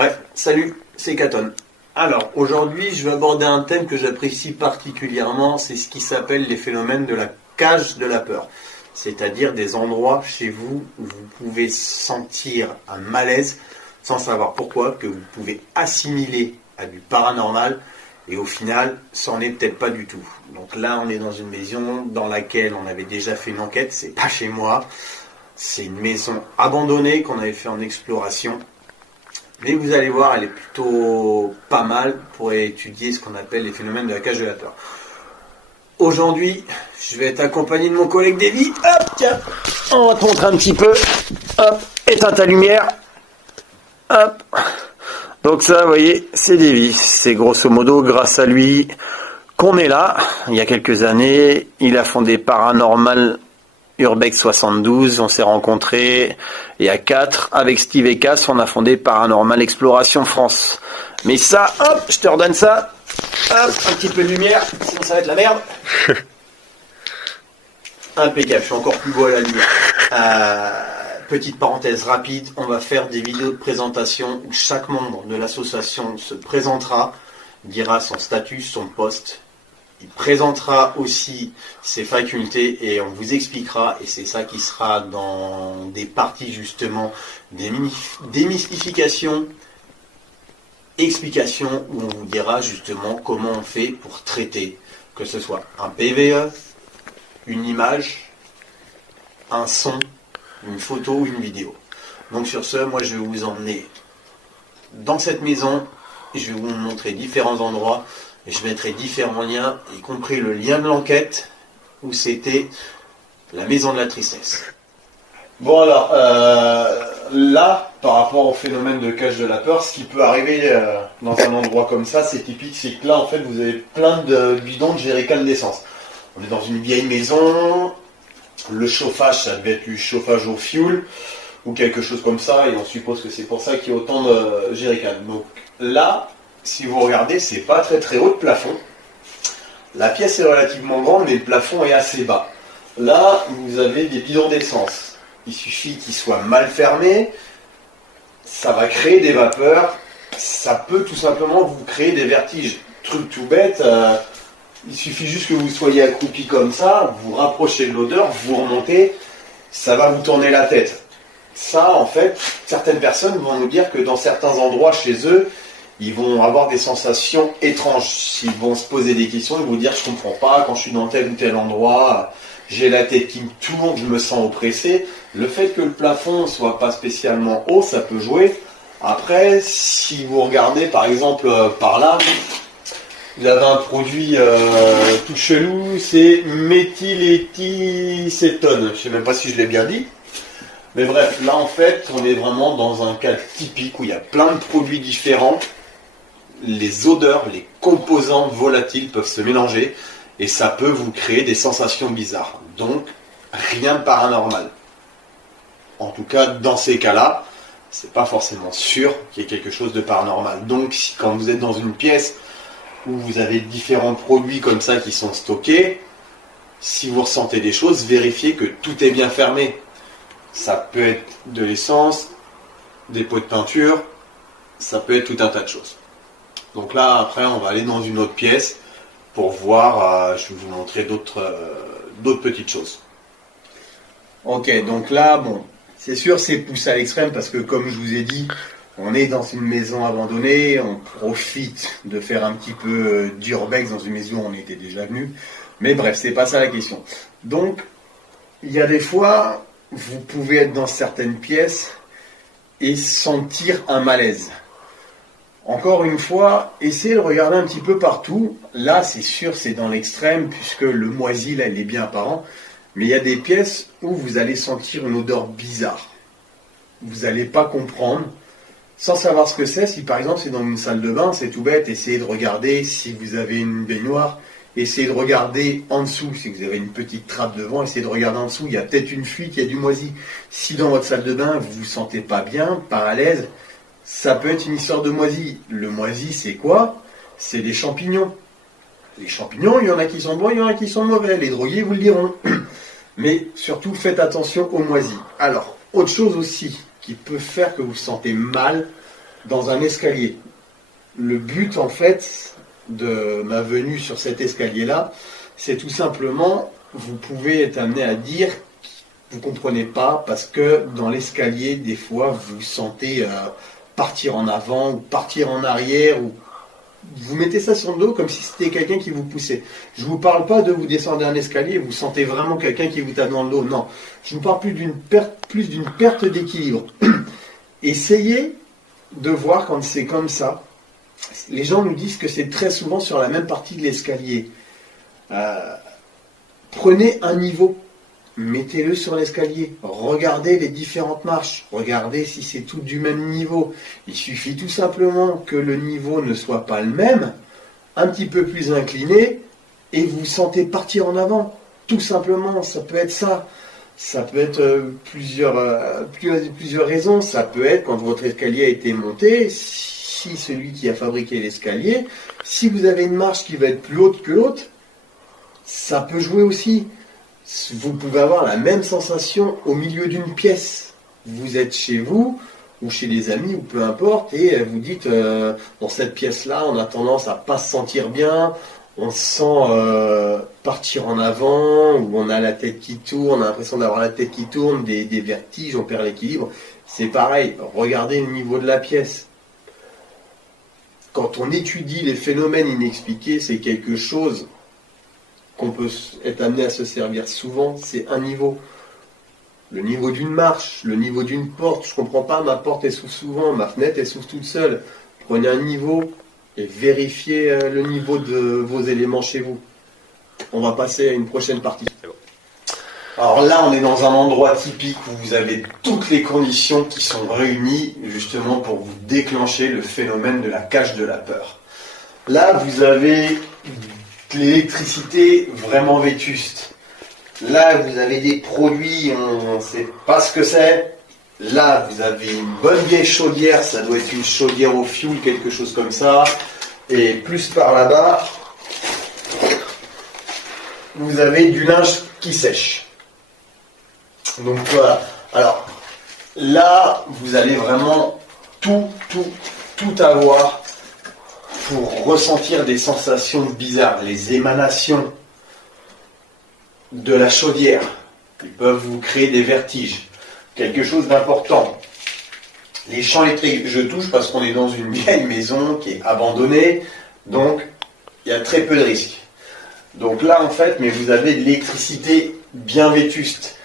Ouais, salut, c'est Katon. Alors, aujourd'hui, je vais aborder un thème que j'apprécie particulièrement, c'est ce qui s'appelle les phénomènes de la cage de la peur. C'est-à-dire des endroits chez vous où vous pouvez sentir un malaise sans savoir pourquoi, que vous pouvez assimiler à du paranormal et au final, ça n'en est peut-être pas du tout. Donc là, on est dans une maison dans laquelle on avait déjà fait une enquête, c'est pas chez moi, c'est une maison abandonnée qu'on avait fait en exploration. Mais vous allez voir, elle est plutôt pas mal pour étudier ce qu'on appelle les phénomènes de la cage de la peur. Aujourd'hui, je vais être accompagné de mon collègue Davy. Hop, tiens, on va te montrer un petit peu. Hop, éteins ta lumière. Hop. Donc ça, vous voyez, c'est Davy. C'est grosso modo grâce à lui qu'on est là. Il y a quelques années, il a fondé Paranormal Urbex 72, on s'est rencontrés, et à 4, avec Steve et Cass, on a fondé Paranormal Exploration France. Mais ça, hop, je te redonne ça, hop, un petit peu de lumière, sinon ça va être la merde. Impeccable, je suis encore plus beau à la lumière. Petite parenthèse rapide, on va faire des vidéos de présentation où chaque membre de l'association se présentera, dira son statut, son poste. Il présentera aussi ses facultés et on vous expliquera, et c'est ça qui sera dans des parties justement, démystification, explication, où on vous dira justement comment on fait pour traiter, que ce soit un PVE, une image, un son, une photo ou une vidéo. Donc sur ce, moi je vais vous emmener dans cette maison et je vais vous montrer différents endroits. Et je mettrai différents liens, y compris le lien de l'enquête, où c'était la maison de la tristesse. Bon alors, là, par rapport au phénomène de cage de la peur, ce qui peut arriver dans un endroit comme ça, c'est typique, c'est que là, en fait, vous avez plein de bidons de jerrycan d'essence. On est dans une vieille maison, le chauffage, ça devait être du chauffage au fioul, ou quelque chose comme ça, et on suppose que c'est pour ça qu'il y a autant de jerrycan. Donc là, si vous regardez, c'est pas très très haut de plafond. La pièce est relativement grande, mais le plafond est assez bas. Là, vous avez des bidons d'essence. Il suffit qu'ils soient mal fermés. Ça va créer des vapeurs. Ça peut tout simplement vous créer des vertiges. Truc tout bête, il suffit juste que vous soyez accroupi comme ça, vous rapprochez de l'odeur, vous remontez, ça va vous tourner la tête. Ça, en fait, certaines personnes vont nous dire que dans certains endroits chez eux, ils vont avoir des sensations étranges. Ils vont se poser des questions, ils vont dire je comprends pas, quand je suis dans tel ou tel endroit, j'ai la tête qui me tourne, je me sens oppressé. Le fait que le plafond soit pas spécialement haut, ça peut jouer. Après, si vous regardez par exemple par là, vous avez un produit tout chelou, c'est méthyléthicétone. Je sais même pas si je l'ai bien dit. Mais bref, là en fait, on est vraiment dans un cas typique où il y a plein de produits différents. Les odeurs, les composants volatiles peuvent se mélanger et ça peut vous créer des sensations bizarres. Donc, rien de paranormal. En tout cas, dans ces cas-là, c'est pas forcément sûr qu'il y ait quelque chose de paranormal. Donc, quand vous êtes dans une pièce où vous avez différents produits comme ça qui sont stockés, si vous ressentez des choses, vérifiez que tout est bien fermé. Ça peut être de l'essence, des pots de peinture, ça peut être tout un tas de choses. Donc là, après, on va aller dans une autre pièce pour voir, je vais vous montrer d'autres petites choses. Ok, donc là, bon, c'est sûr, c'est poussé à l'extrême parce que comme je vous ai dit, on est dans une maison abandonnée, on profite de faire un petit peu d'urbex dans une maison où on était déjà venu. Mais bref, c'est pas ça la question. Donc, il y a des fois, vous pouvez être dans certaines pièces et sentir un malaise. Encore une fois, essayez de regarder un petit peu partout. Là, c'est sûr, c'est dans l'extrême, puisque le moisi, là, il est bien apparent. Mais il y a des pièces où vous allez sentir une odeur bizarre. Vous n'allez pas comprendre, sans savoir ce que c'est. Si par exemple, c'est dans une salle de bain, c'est tout bête. Essayez de regarder si vous avez une baignoire. Essayez de regarder en dessous. Si vous avez une petite trappe devant, essayez de regarder en dessous. Il y a peut-être une fuite, il y a du moisi. Si dans votre salle de bain, vous ne vous sentez pas bien, pas à l'aise, ça peut être une histoire de moisi. Le moisi, c'est quoi? C'est des champignons. Les champignons, il y en a qui sont bons, il y en a qui sont mauvais. Les drogués vous le diront. Mais surtout, faites attention aux moisis. Alors, autre chose aussi qui peut faire que vous vous sentez mal, dans un escalier. Le but, en fait, de ma venue sur cet escalier-là, c'est tout simplement, vous pouvez être amené à dire, vous ne comprenez pas, parce que dans l'escalier, des fois, vous sentez partir en avant ou partir en arrière, ou vous mettez ça sur le dos comme si c'était quelqu'un qui vous poussait. Je ne vous parle pas de vous descendre un escalier et vous sentez vraiment quelqu'un qui vous tape dans le dos. Non, je vous parle plus d'une perte d'équilibre. Essayez de voir quand c'est comme ça. Les gens nous disent que c'est très souvent sur la même partie de l'escalier. Prenez un niveau, mettez-le sur l'escalier, regardez les différentes marches, regardez si c'est tout du même niveau. Il suffit tout simplement que le niveau ne soit pas le même, un petit peu plus incliné, et vous sentez partir en avant. Tout simplement, ça peut être ça. Ça peut être plusieurs raisons. Ça peut être quand votre escalier a été monté, si celui qui a fabriqué l'escalier, si vous avez une marche qui va être plus haute que l'autre, ça peut jouer aussi. Vous pouvez avoir la même sensation au milieu d'une pièce. Vous êtes chez vous, ou chez des amis, ou peu importe, et vous dites, dans cette pièce-là, on a tendance à pas se sentir bien, on se sent partir en avant, ou on a la tête qui tourne, on a l'impression d'avoir la tête qui tourne, des vertiges, on perd l'équilibre. C'est pareil, regardez le niveau de la pièce. Quand on étudie les phénomènes inexpliqués, c'est quelque chose qu'on peut être amené à se servir souvent, c'est un niveau. Le niveau d'une marche, le niveau d'une porte. Je ne comprends pas, ma porte elle s'ouvre souvent, ma fenêtre elle s'ouvre toute seule. Prenez un niveau et vérifiez le niveau de vos éléments chez vous. On va passer à une prochaine partie. Alors là, on est dans un endroit typique où vous avez toutes les conditions qui sont réunies justement pour vous déclencher le phénomène de la cage de la peur. Là, vous avez l'électricité vraiment vétuste. Là, vous avez des produits, on ne sait pas ce que c'est. Là, vous avez une bonne vieille chaudière, ça doit être une chaudière au fioul, quelque chose comme ça. Et plus par là-bas, vous avez du linge qui sèche. Donc voilà. Alors, là, vous allez vraiment tout avoir pour ressentir des sensations bizarres, les émanations de la chaudière, qui peuvent vous créer des vertiges. Quelque chose d'important, les champs électriques, je touche parce qu'on est dans une vieille maison qui est abandonnée, donc il y a très peu de risques. Donc là en fait, mais vous avez de l'électricité bien vétuste.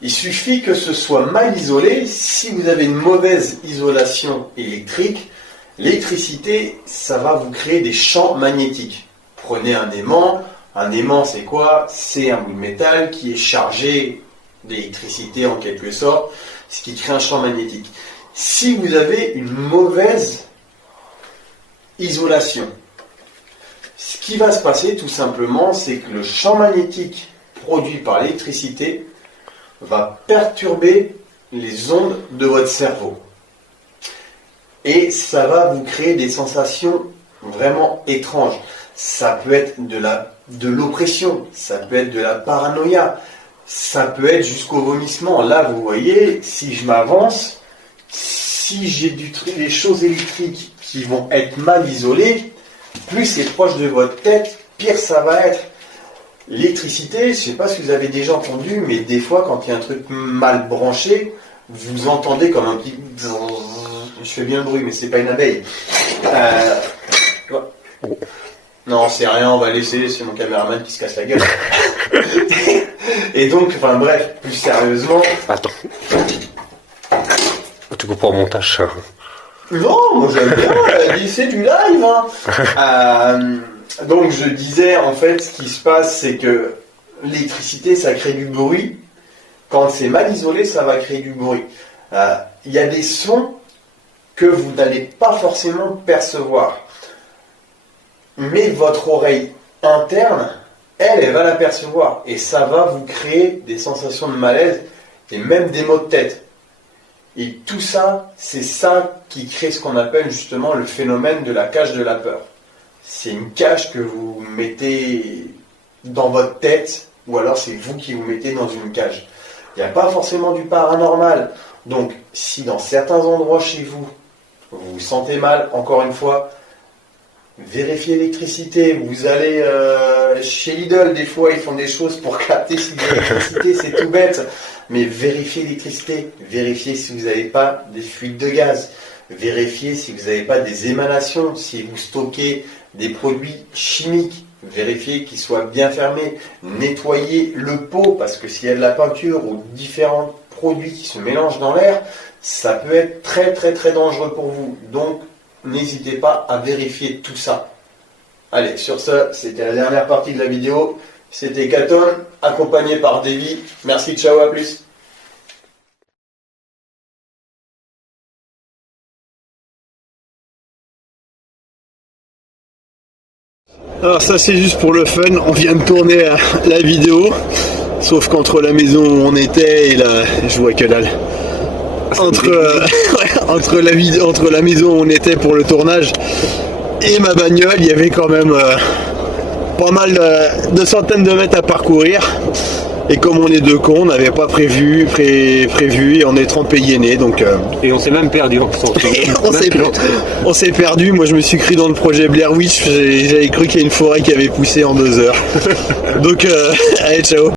Il suffit que ce soit mal isolé. Si vous avez une mauvaise isolation électrique, l'électricité, ça va vous créer des champs magnétiques. Prenez un aimant. Un aimant, c'est quoi? C'est un bout de métal qui est chargé d'électricité en quelque sorte, ce qui crée un champ magnétique. Si vous avez une mauvaise isolation, ce qui va se passer tout simplement, c'est que le champ magnétique produit par l'électricité va perturber les ondes de votre cerveau. Et ça va vous créer des sensations vraiment étranges. Ça peut être de l'oppression, ça peut être de la paranoïa, ça peut être jusqu'au vomissement. Là, vous voyez, si je m'avance, si j'ai des choses électriques qui vont être mal isolées, plus c'est proche de votre tête, pire ça va être. L'électricité, je ne sais pas si vous avez déjà entendu, mais des fois, quand il y a un truc mal branché, vous entendez comme un petit... Je fais bien le bruit, mais c'est pas une abeille. Non, c'est rien, on va laisser, c'est mon caméraman qui se casse la gueule. Et donc, enfin bref, plus sérieusement... Attends. Tu comprends mon montage. Non, moi j'aime bien, c'est du live. Hein. Donc je disais, en fait, ce qui se passe, c'est que l'électricité, ça crée du bruit. Quand c'est mal isolé, ça va créer du bruit. Il y a des sons que vous n'allez pas forcément percevoir. Mais votre oreille interne, elle va l'apercevoir. Et ça va vous créer des sensations de malaise et même des maux de tête. Et tout ça, c'est ça qui crée ce qu'on appelle justement le phénomène de la cage de la peur. C'est une cage que vous mettez dans votre tête, ou alors c'est vous qui vous mettez dans une cage. Il n'y a pas forcément du paranormal. Donc, si dans certains endroits chez vous, vous vous sentez mal, encore une fois, vérifiez l'électricité. Vous allez chez Lidl, des fois ils font des choses pour capter si vous avez l'électricité, c'est tout bête. Mais vérifiez l'électricité, vérifiez si vous n'avez pas des fuites de gaz, vérifiez si vous n'avez pas des émanations, si vous stockez des produits chimiques, vérifiez qu'ils soient bien fermés, nettoyez le pot, parce que s'il y a de la peinture ou différents produits qui se mélangent dans l'air, ça peut être très très très dangereux pour vous. Donc n'hésitez pas à vérifier tout ça. Allez, sur ce, c'était la dernière partie de la vidéo. C'était Katon, accompagné par Davy. Merci, ciao, à plus. Alors ça c'est juste pour le fun, on vient de tourner la vidéo, sauf qu'entre la maison où on était et la... je vois que dalle. Entre la maison où on était pour le tournage et ma bagnole, il y avait quand même pas mal de centaines de mètres à parcourir. Et comme on est deux cons, on n'avait pas prévu et on est trempé yéné, donc... Et on s'est même perdu en on s'est perdu, moi je me suis cru dans le projet Blair Witch, j'avais cru qu'il y a une forêt qui avait poussé en 2 heures. Donc, allez, ciao.